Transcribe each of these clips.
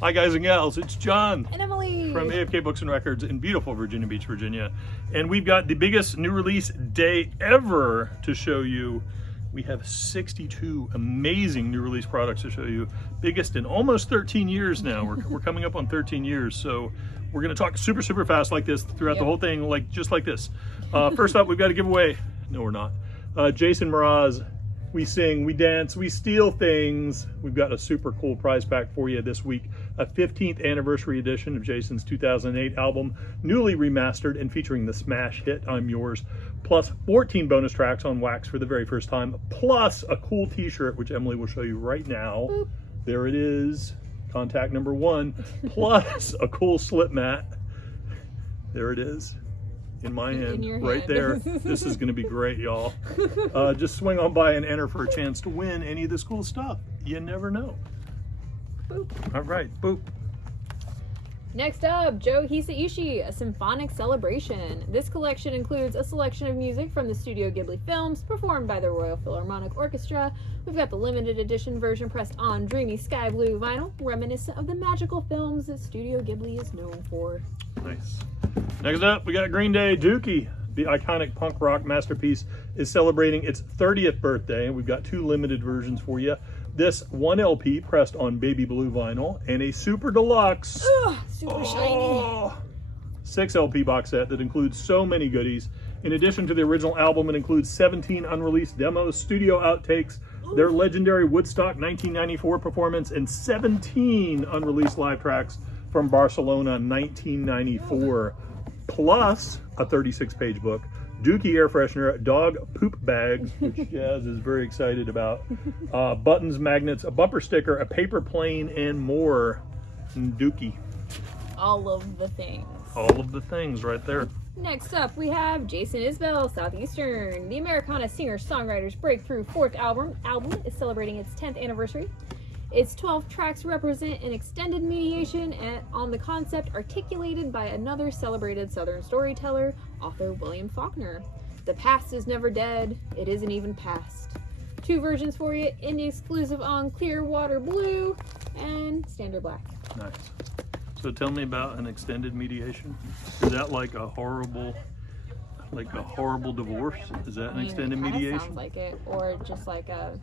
Hi guys and gals, it's John And Emily from AFK Books and Records in beautiful Virginia Beach, Virginia. And we've got the biggest new release day ever to show you. We have 62 amazing new release products to show you. Biggest in almost 13 years now. We're coming up on 13 years, so we're gonna talk super fast like this throughout the whole thing, just like this. First up, we've got a giveaway. No, we're not. Jason Mraz. We sing, we dance, we steal things. We've got a super cool prize pack for you this week. A 15th anniversary edition of Jason's 2008 album, newly remastered and featuring the smash hit I'm Yours, plus 14 bonus tracks on wax for the very first time, plus a cool t-shirt, which Emily will show you right now. Boop. There it is, contact number 1, plus a cool slip mat. There it is. In my hand, right there. This is going to be great, y'all. Just swing on by and enter for a chance to win any of this cool stuff. You never know. Boop. All right, boop. Next up, Joe Hisaishi, a symphonic celebration. This collection includes a selection of music from the Studio Ghibli films performed by the Royal Philharmonic Orchestra. We've got the limited edition version pressed on dreamy sky blue vinyl, reminiscent of the magical films that Studio Ghibli is known for. Nice. Next up, we got Green Day. Dookie, the iconic punk rock masterpiece, is celebrating its 30th birthday, and we've got 2 limited versions for you. This 1 LP pressed on baby blue vinyl and a super deluxe super shiny 6 LP box set that includes so many goodies. In addition to the original album, it includes 17 unreleased demos, studio outtakes, their legendary Woodstock 1994 performance, and 17 unreleased live tracks from Barcelona 1994, plus a 36-page book, Dookie air freshener, dog poop bags, which Jazz is very excited about, buttons, magnets, a bumper sticker, a paper plane, and more. Dookie. All of the things. All of the things right there. Next up, we have Jason Isbell, Southeastern. The Americana singer-songwriter's breakthrough 4th album is celebrating its 10th anniversary. Its 12 tracks represent an extended mediation on the concept articulated by another celebrated Southern storyteller, author William Faulkner. The past is never dead, it isn't even past. 2 versions for you, indie exclusive on Clear Water Blue and Standard Black. Nice. So tell me about an extended mediation. Is that like a horrible divorce? Is that an extended mediation? Sounds like it, or just like a...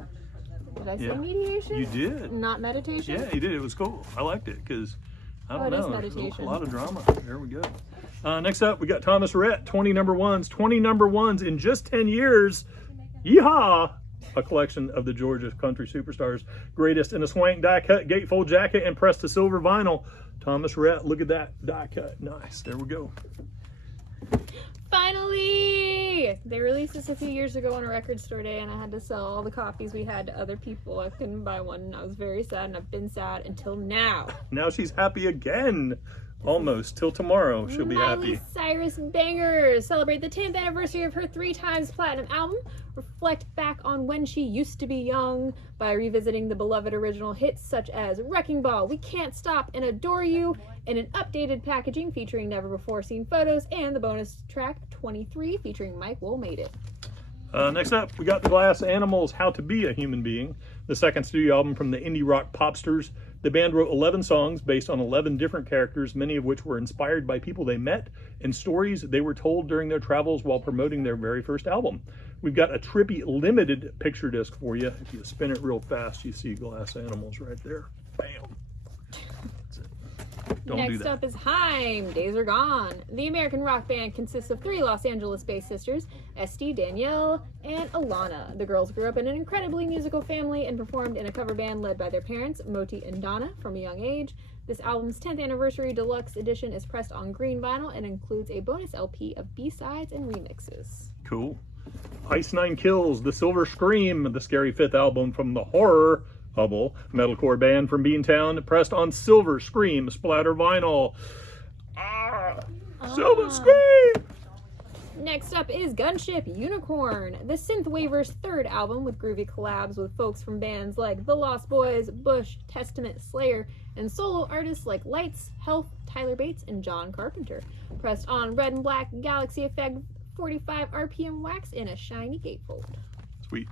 Did I say mediation? You did. Not meditation? Yeah, you did. It was cool. I liked it because, I don't know, there's a lot of drama. There we go. Next up, we got Thomas Rhett, 20 number ones. 20 number ones in just 10 years. Yeehaw! A collection of the Georgia country superstars. Greatest in a swank die-cut gatefold jacket and pressed to silver vinyl. Thomas Rhett, look at that die-cut. Nice. There we go. Finally! They released this a few years ago on a record store day, and I had to sell all the copies we had to other people. I couldn't buy one, and I was very sad, and I've been sad until now. Now she's happy again. Almost. Till tomorrow, she'll be happy. Miley Cyrus Bangers celebrate the 10th anniversary of her 3 times platinum album. Reflect back on when she used to be young by revisiting the beloved original hits such as Wrecking Ball, We Can't Stop, and Adore You, in an updated packaging featuring never-before-seen photos and the bonus track 23 featuring Mike Will Made It. Next up, we got the Glass Animals, How to Be a Human Being, the 2nd studio album from the indie rock popsters. The band wrote 11 songs based on 11 different characters, many of which were inspired by people they met and stories they were told during their travels while promoting their very first album. We've got a trippy limited picture disc for you. If you spin it real fast, you see Glass Animals right there. Bam. That's it. Don't do that. Next up is Haim, Days Are Gone. The American rock band consists of 3 Los Angeles-based sisters, Esty, Danielle, and Alana. The girls grew up in an incredibly musical family and performed in a cover band led by their parents, Moti and Donna, from a young age. This album's 10th anniversary deluxe edition is pressed on green vinyl and includes a bonus LP of B-sides and remixes. Cool. Ice Nine Kills, The Silver Scream, the scary 5th album from the horror Hubble metalcore band from Beantown, pressed on Silver Scream splatter vinyl. Silver Scream! Next up is Gunship Unicorn, the Synthwaver's 3rd album with groovy collabs with folks from bands like The Lost Boys, Bush, Testament, Slayer, and solo artists like Lights, Health, Tyler Bates, and John Carpenter. Pressed on red and black Galaxy Effect 45 RPM wax in a shiny gatefold. Sweet.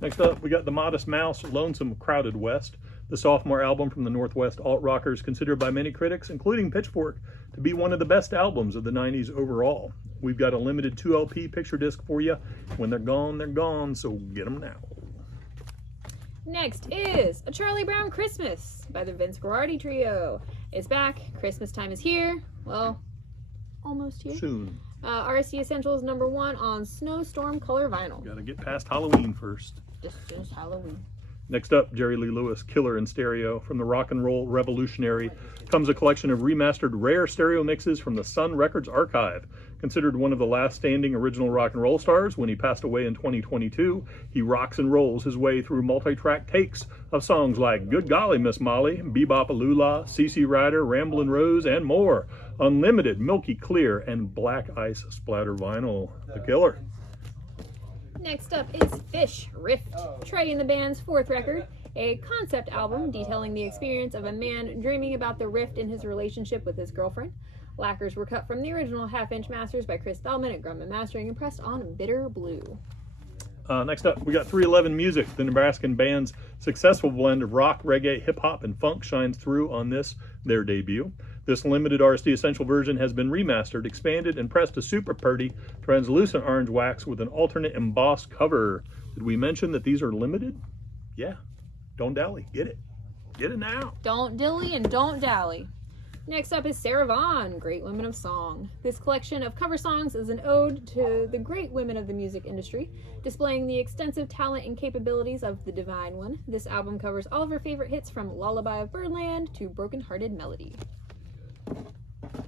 Next up, we got The Modest Mouse, Lonesome Crowded West, The sophomore album from the Northwest alt-rockers, considered by many critics, including Pitchfork, to be one of the best albums of the 90s overall. We've got a limited 2 LP picture disc for you. When they're gone, so get them now. Next is A Charlie Brown Christmas by the Vince Guaraldi Trio. It's back. Christmas time is here. Well, almost here. Soon. RSC Essentials #1 on Snowstorm Color Vinyl. Gotta get past Halloween first. Just Halloween. Next up, Jerry Lee Lewis, Killer in Stereo. From the Rock and Roll Revolutionary comes a collection of remastered rare stereo mixes from the Sun Records archive. Considered one of the last standing original rock and roll stars when he passed away in 2022, he rocks and rolls his way through multi-track takes of songs like Good Golly Miss Molly, Bebop Alula, CC Rider, Ramblin' Rose, and more. Unlimited, milky clear, and black ice splatter vinyl. The Killer. Next up is Fish Rift, Trey and the band's 4th record, a concept album detailing the experience of a man dreaming about the rift in his relationship with his girlfriend. Lacquers were cut from the original half-inch masters by Chris Bellman at Grumman Mastering and pressed on Bitter Blue. Next up, we got 311 Music. The Nebraskan band's successful blend of rock, reggae, hip-hop, and funk shines through on this, their debut. This limited RSD Essential version has been remastered, expanded, and pressed to super pretty translucent orange wax with an alternate embossed cover. Did we mention that these are limited? Yeah. Don't dally. Get it. Get it now. Don't dilly and don't dally. Next up is Sarah Vaughan, Great Women of Song. This collection of cover songs is an ode to the great women of the music industry, displaying the extensive talent and capabilities of the Divine One. This album covers all of her favorite hits from Lullaby of Birdland to Broken Hearted Melody.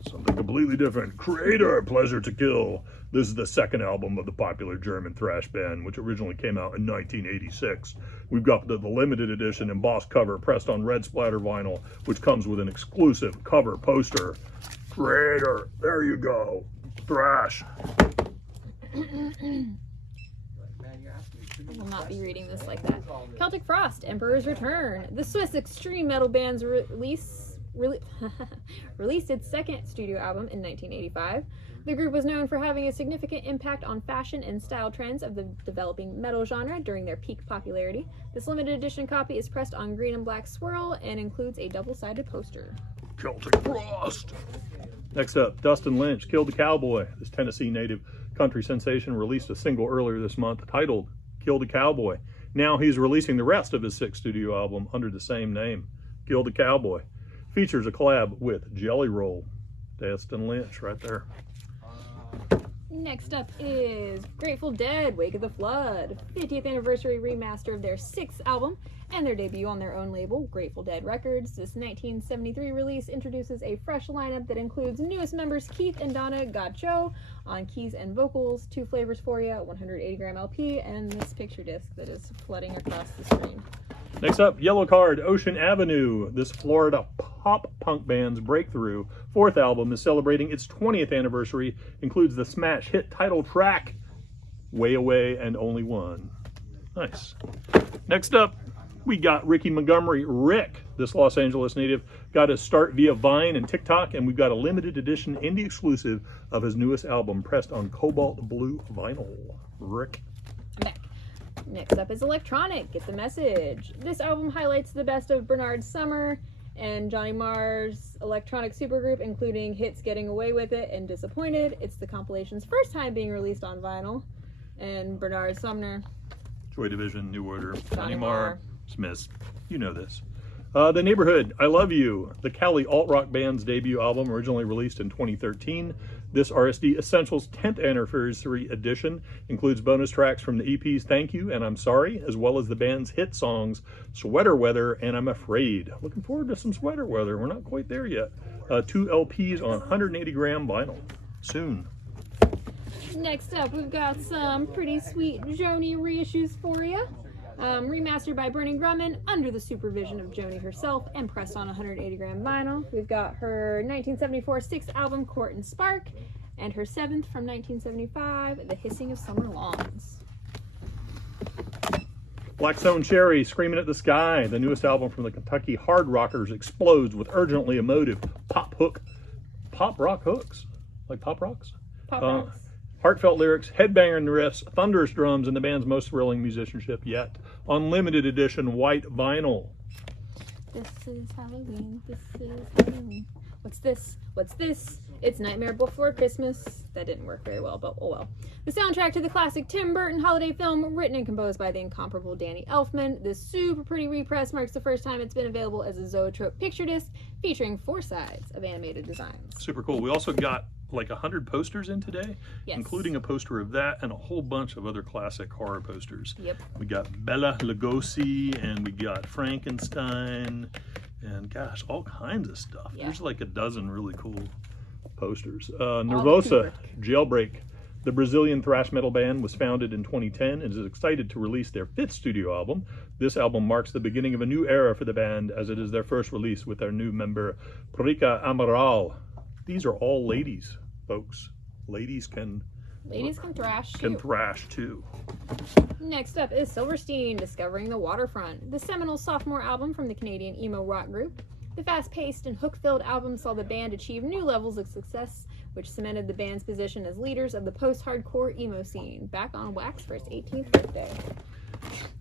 Something completely different. Creator, Pleasure to Kill. This is the second album of the popular German thrash band, which originally came out in 1986. We've got the limited edition embossed cover pressed on red splatter vinyl, which comes with an exclusive cover poster. Creator, there you go. Thrash. I will not be reading this like that. Celtic Frost, Emperor's Return. The Swiss extreme metal band's released its second studio album in 1985. The group was known for having a significant impact on fashion and style trends of the developing metal genre during their peak popularity. This limited edition copy is pressed on green and black swirl and includes a double-sided poster. Celtic Frost. Next up, Dustin Lynch, Kill the Cowboy. This Tennessee native country sensation released a single earlier this month titled Kill the Cowboy. Now he's releasing the rest of his 6th studio album under the same name, Kill the Cowboy. Features a collab with Jelly Roll. Dustin Lynch right there. Next up is Grateful Dead, Wake of the Flood, 50th anniversary remaster of their 6th album and their debut on their own label, Grateful Dead Records. This 1973 release introduces a fresh lineup that includes newest members Keith and Donna Gacho on keys and vocals, 2 flavors for you, 180-gram LP, and this picture disc that is flooding across the screen. Next up, Yellow Card, Ocean Avenue. This Florida pop punk band's breakthrough 4th album is celebrating its 20th anniversary, includes the smash hit title track, Way Away and Only One. Nice. Next up, we got Ricky Montgomery, Rick. This Los Angeles native got his start via Vine and TikTok, and we've got a limited edition indie exclusive of his newest album pressed on cobalt blue vinyl. Rick. I'm back. Next up is Electronic, Get the Message. This album highlights the best of Bernard Sumner and Johnny Marr's electronic supergroup, including hits Getting Away With It and Disappointed. It's the compilation's first time being released on vinyl. And Bernard Sumner, Joy Division, New Order, Johnny Marr, Smiths. You know this. The Neighborhood, I Love You, the Cali alt-rock band's debut album, originally released in 2013. This RSD Essentials 10th Anniversary edition includes bonus tracks from the EPs Thank You and I'm Sorry, as well as the band's hit songs Sweater Weather and I'm Afraid. Looking forward to some Sweater Weather. We're not quite there yet. 2 LPs on 180-gram vinyl. Soon. Next up, we've got some pretty sweet Joni reissues for you. Remastered by Bernie Grumman under the supervision of Joni herself and pressed on 180-gram vinyl. We've got her 1974 6th album, Court and Spark, and her 7th from 1975, The Hissing of Summer Lawns. Blackstone Cherry, Screaming at the Sky, the newest album from the Kentucky Hard Rockers, explodes with urgently emotive pop rock hooks, like pop rocks? Pop rocks. Heartfelt lyrics, headbanger riffs, thunderous drums, and the band's most thrilling musicianship yet. On limited edition white vinyl. This is Halloween. This is Halloween. What's this? What's this? It's Nightmare Before Christmas. That didn't work very well, but oh well. The soundtrack to the classic Tim Burton holiday film, written and composed by the incomparable Danny Elfman. This super pretty repress marks the first time it's been available as a Zoetrope picture disc, featuring 4 sides of animated designs. Super cool. We also got like 100 posters in today, Yes. including a poster of that and a whole bunch of other classic horror posters. Yep. We got Bela Lugosi and we got Frankenstein and gosh, all kinds of stuff. Yeah. There's like a dozen really cool posters. the Nervosa, Kubrick. Jailbreak. The Brazilian thrash metal band was founded in 2010 and is excited to release their 5th studio album. This album marks the beginning of a new era for the band as it is their first release with their new member, Prica Amaral. These are all ladies, folks. Ladies can thrash can too. thrash too. Next up is Silverstein, Discovering the Waterfront, the seminal sophomore album from the Canadian emo rock group. The fast-paced and hook-filled album saw the band achieve new levels of success, which cemented the band's position as leaders of the post-hardcore emo scene, back on wax for its 18th birthday.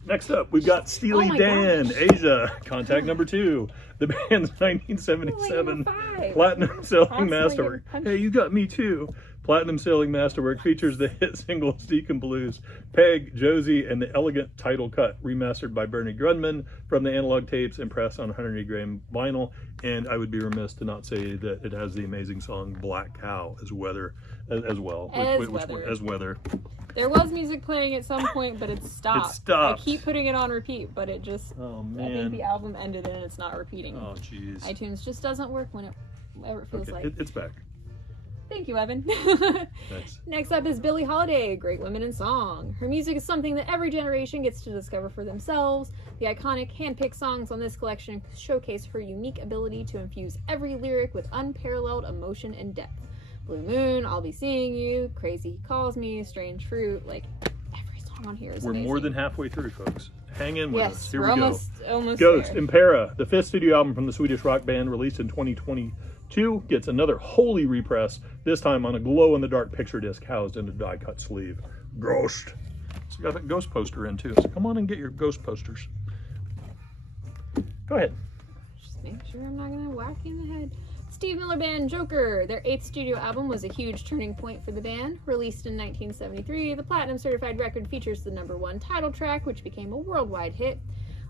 Next up, we've got Steely Oh my Dan, gosh. Asia, Contact number 2. The band's 1977 Number 5. platinum selling Constantly masterwork. getting punched. Hey, you got me too. Platinum selling masterwork features the hit singles Deacon Blues, Peg, Josie, and the elegant title cut remastered by Bernie Grundman from the analog tapes and pressed on 180-gram vinyl. And I would be remiss to not say that it has the amazing song Black Cow as well. As Weather. There was music playing at some point, but it stopped. It stopped. I keep putting it on repeat, but it just, Oh I think man. the album ended and it's not repeating. Oh jeez. iTunes just doesn't work whenever it feels Okay, like. it's back. Thank you, Evan. Nice. Next up is Billie Holiday, Great Women in Song. Her music is something that every generation gets to discover for themselves. The iconic hand-picked songs on this collection showcase her unique ability to infuse every lyric with unparalleled emotion and depth. Blue Moon, I'll Be Seeing You, Crazy He Calls Me, Strange Fruit, like every song on here is We're amazing. more than halfway through, folks. Hang in with us. Yes, Here we're we go. almost Ghost, there. Impera, the 5th studio album from the Swedish rock band released in 2022, gets another holy repress, this time on a glow-in-the-dark picture disc housed in a die-cut sleeve. Ghost. It's got a ghost poster in too, so come on and get your ghost posters. Go ahead. Just make sure I'm not gonna whack you in the head. Steve Miller Band, Joker. Their 8th studio album was a huge turning point for the band. Released in 1973, the platinum certified record features the #1 title track, which became a worldwide hit.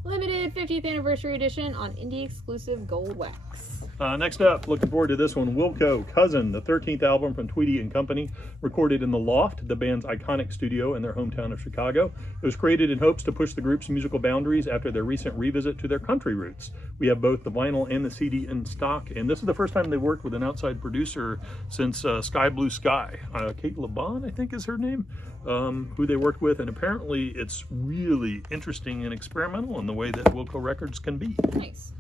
Limited 50th anniversary edition on indie exclusive gold wax. Next up, looking forward to this one, Wilco, Cousin, the 13th album from Tweedy and Company, recorded in The Loft, the band's iconic studio in their hometown of Chicago. It was created in hopes to push the group's musical boundaries after their recent revisit to their country roots. We have both the vinyl and the CD in stock, and this is the first time they worked with an outside producer since Sky Blue Sky. Kate LeBon, I think is her name, who they worked with, and apparently it's really interesting and experimental in the way that Wilco Records can be. Nice.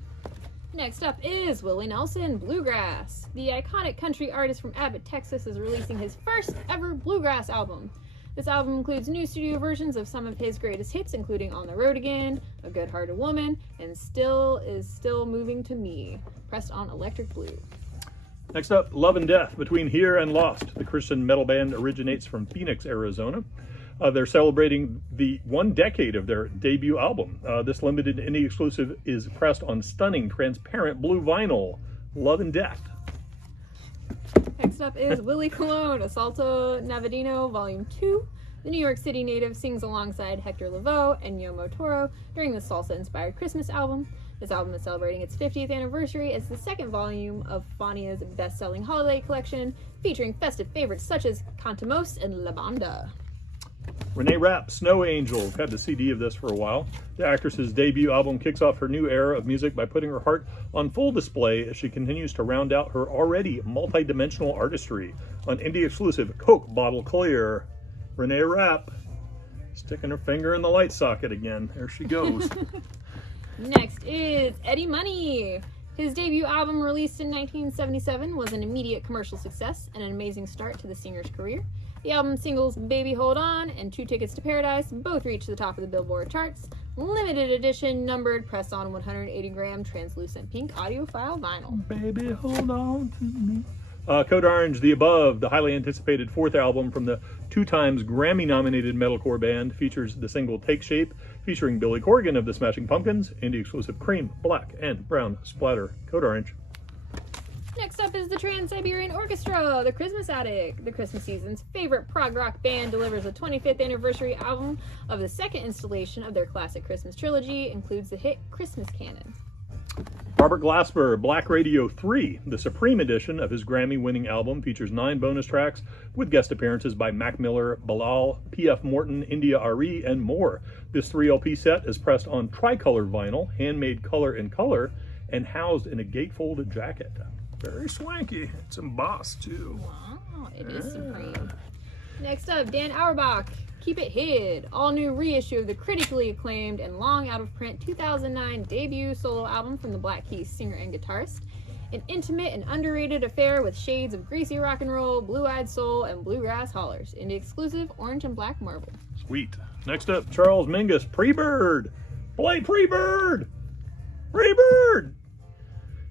Next up is Willie Nelson, Bluegrass. The iconic country artist from Abbott, Texas is releasing his first ever bluegrass album. This album includes new studio versions of some of his greatest hits, including On the Road Again, A Good-Hearted Woman, and Still Moving to Me, pressed on electric blue. Next up, Love and Death, Between Here and Lost. The Christian metal band originates from Phoenix, Arizona. They're celebrating the 1 decade of their debut album. This limited indie exclusive is pressed on stunning transparent blue vinyl. Love and Death. Next up is Willie Colon, Assalto Navidino, Volume 2. The New York City native sings alongside Hector Lavoe and Yomo Toro during the salsa-inspired Christmas album. This album is celebrating its 50th anniversary as the 2nd volume of Fania's best-selling holiday collection, featuring festive favorites such as Cantamos and La Banda. Renee Rapp, Snow Angel. I've had the CD of this for a while. The actress's debut album kicks off her new era of music by putting her heart on full display as she continues to round out her already multi-dimensional artistry on indie exclusive Coke Bottle Clear. Renee Rapp, sticking her finger in the light socket again. There she goes. Next is Eddie Money. His debut album, released in 1977, was an immediate commercial success and an amazing start to the singer's career. The album singles Baby Hold On and 2 Tickets to Paradise both reached the top of the Billboard charts. Limited edition, numbered, pressed on 180-gram translucent pink audiophile vinyl. Baby, hold on to me. Code Orange, The Above, the highly anticipated fourth album from the 2 times Grammy-nominated metalcore band, features the single Take Shape, featuring Billy Corgan of the Smashing Pumpkins, indie-exclusive cream, black, and brown splatter. Code Orange. Next up is the Trans-Siberian Orchestra, the Christmas Attic. The Christmas season's favorite prog rock band delivers a 25th anniversary album of the second installation of their classic Christmas trilogy, includes the hit Christmas Canon. Robert Glasper, Black Radio 3, the Supreme edition of his Grammy-winning album, features 9 bonus tracks with guest appearances by Mac Miller, Bilal, P.F. Morton, India Ari, and more. This 3 LP set is pressed on tricolor vinyl, handmade color in color, and housed in a gatefold jacket. Very swanky. It's embossed, too. Wow, it is supreme. Next up, Dan Auerbach, Keep It Hid, all-new reissue of the critically acclaimed and long out-of-print 2009 debut solo album from the Black Keys singer and guitarist. An intimate and underrated affair with shades of greasy rock and roll, blue-eyed soul, and bluegrass hollers. In the exclusive orange and black marble. Sweet. Next up, Charles Mingus, Pre-Bird. Play Pre-Bird! Pre-Bird!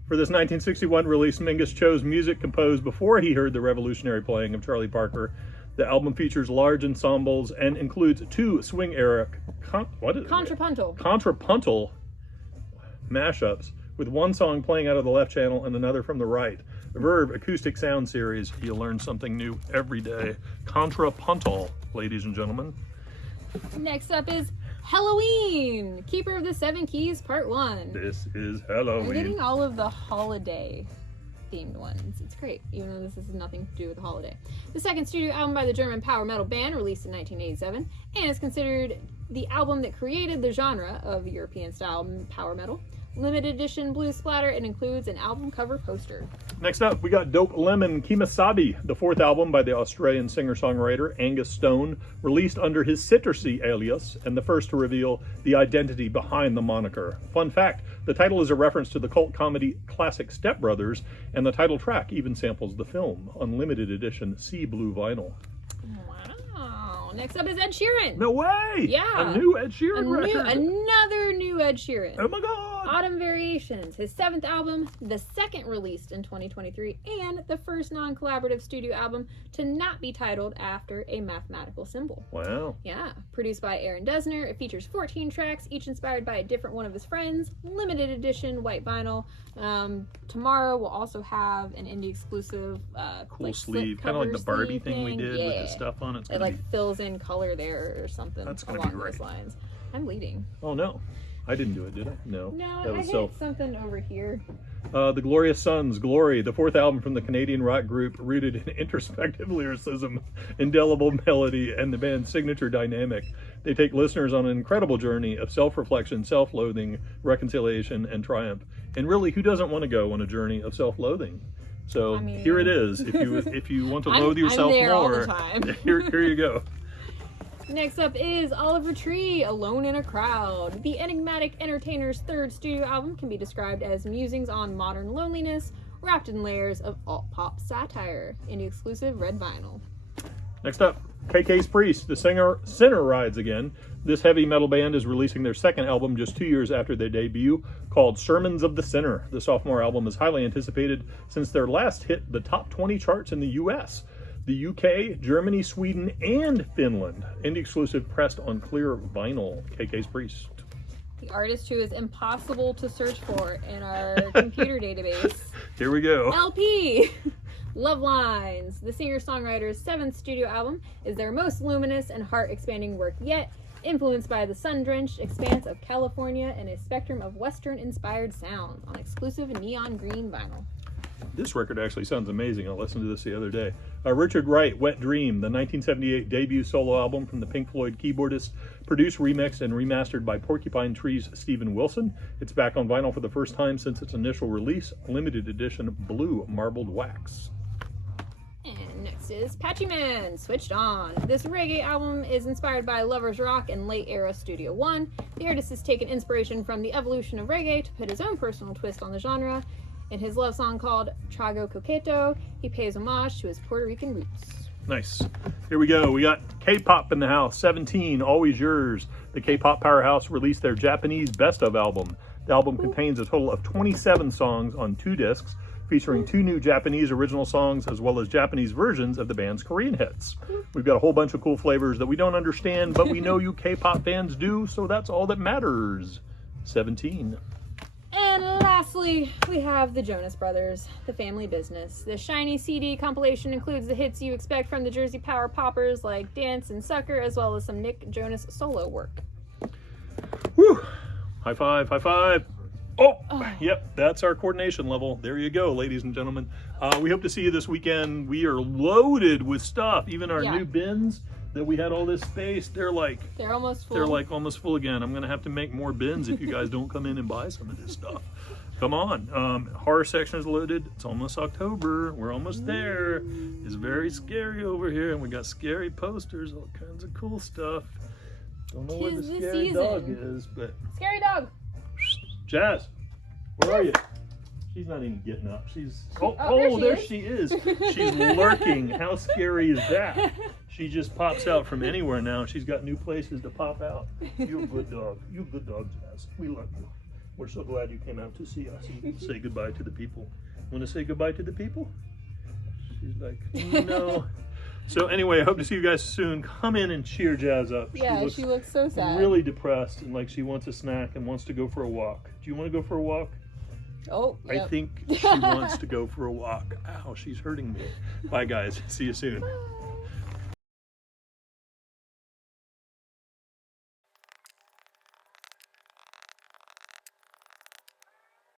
For this 1961 release, Mingus chose music composed before he heard the revolutionary playing of Charlie Parker. The album features large ensembles and includes 2 swing-era contrapuntal mashups, with one song playing out of the left channel and another from the right. The Verve Acoustic Sound Series. You learn something new every day. Contrapuntal, ladies and gentlemen. Next up is Halloween, Keeper of the Seven Keys, Part 1. This is Halloween. I'm getting all of the holiday themed ones. It's great, even though this has nothing to do with the holiday. The second studio album by the German power metal band, released in 1987, and is considered the album that created the genre of European-style power metal. Limited edition blue splatter, and includes an album cover poster. Next up, we got Dope Lemon Kimasabi, the 4th album by the Australian singer-songwriter Angus Stone, released under his Citrusy alias, and the first to reveal the identity behind the moniker. Fun fact, the title is a reference to the cult comedy classic Step Brothers, and the title track even samples the film on limited edition Sea Blue vinyl. Wow. Next up is Ed Sheeran. No way! Yeah. A new Ed Sheeran record. Another new Ed Sheeran. Oh my god! Autumn Variations, his 7th album, the second released in 2023, and the first non-collaborative studio album to not be titled after a mathematical symbol. Wow. Yeah. Produced by Aaron Dessner, it features 14 tracks, each inspired by a different one of his friends. Limited edition white vinyl. Tomorrow we'll also have an indie exclusive cool sleeve, kind of like the Barbie thing we did with the stuff on it. It like fills in color there or something. That's gonna along be great. those lines. I'm bleeding. Oh no. I didn't do it, did I? No. No, that I was hit something over here. The Glorious Sons, Glory, the 4th album from the Canadian rock group, rooted in introspective lyricism, indelible melody, and the band's signature dynamic. They take listeners on an incredible journey of self-reflection, self-loathing, reconciliation, and triumph. And really, who doesn't want to go on a journey of self-loathing? So here it is. If you want to loathe yourself I'm there more, all the time. here you go. Next up is Oliver Tree, Alone in a Crowd. The enigmatic entertainer's 3rd studio album can be described as musings on modern loneliness, wrapped in layers of alt-pop satire. Indie exclusive red vinyl. Next up, KK's Priest, the Sinner rides again. This heavy metal band is releasing their 2nd album just 2 years after their debut, called Sermons of the Sinner. The sophomore album is highly anticipated since their last hit the top 20 charts in the US, the UK, Germany, Sweden, and Finland. Indie exclusive, pressed on clear vinyl. KK's Priest. The artist who is impossible to search for in our computer database. Here we go. LP. Love Lines, the singer-songwriter's 7th studio album, is their most luminous and heart-expanding work yet, influenced by the sun-drenched expanse of California and a spectrum of Western-inspired sounds on exclusive neon green vinyl. This record actually sounds amazing. I listened to this the other day. Richard Wright, Wet Dream, the 1978 debut solo album from the Pink Floyd keyboardist, produced, remixed, and remastered by Porcupine Tree's Steven Wilson. It's back on vinyl for the first time since its initial release, limited edition blue marbled wax. And next is Patchy Man, Switched On. This reggae album is inspired by Lovers Rock and late-era Studio One. The artist has taken inspiration from the evolution of reggae to put his own personal twist on the genre. In his love song called Trago Coqueto, he pays homage to his Puerto Rican roots. Nice. Here we go. We got K-pop in the house. 17, Always Yours. The K-pop powerhouse released their Japanese Best Of album. The album contains a total of 27 songs on 2 discs, featuring 2 new Japanese original songs as well as Japanese versions of the band's Korean hits. We've got a whole bunch of cool flavors that we don't understand, but we know you K-pop fans do, so that's all that matters. 17. And lastly, we have the Jonas Brothers, The Family Business. The shiny CD compilation includes the hits you expect from the Jersey Power poppers like Dance and Sucker, as well as some Nick Jonas solo work. Whew. High five, high five. Oh, yep, that's our coordination level. There you go, ladies and gentlemen. We hope to see you this weekend. We are loaded with stuff. Even our new bins that we had all this space, they're almost full. They're like almost full again. I'm gonna have to make more bins if you guys don't come in and buy some of this stuff. Come on. Horror section is loaded. It's almost October. We're almost there. It's very scary over here, and we got scary posters, all kinds of cool stuff. Don't know where the scary dog is, but Scary dog. Jazz, where are you? She's not even getting up. She's there she is. She's lurking. How scary is that? She just pops out from anywhere now. She's got new places to pop out. You're a good dog. You're a good dog, Jazz. We love you. We're so glad you came out to see us and say goodbye to the people. Want to say goodbye to the people? She's like, no. So anyway, I hope to see you guys soon. Come in and cheer Jazz up. She looks so sad. Really depressed and like she wants a snack and wants to go for a walk. Do you want to go for a walk? Oh, yep. I think she wants to go for a walk. Ow, she's hurting me. Bye guys. See you soon.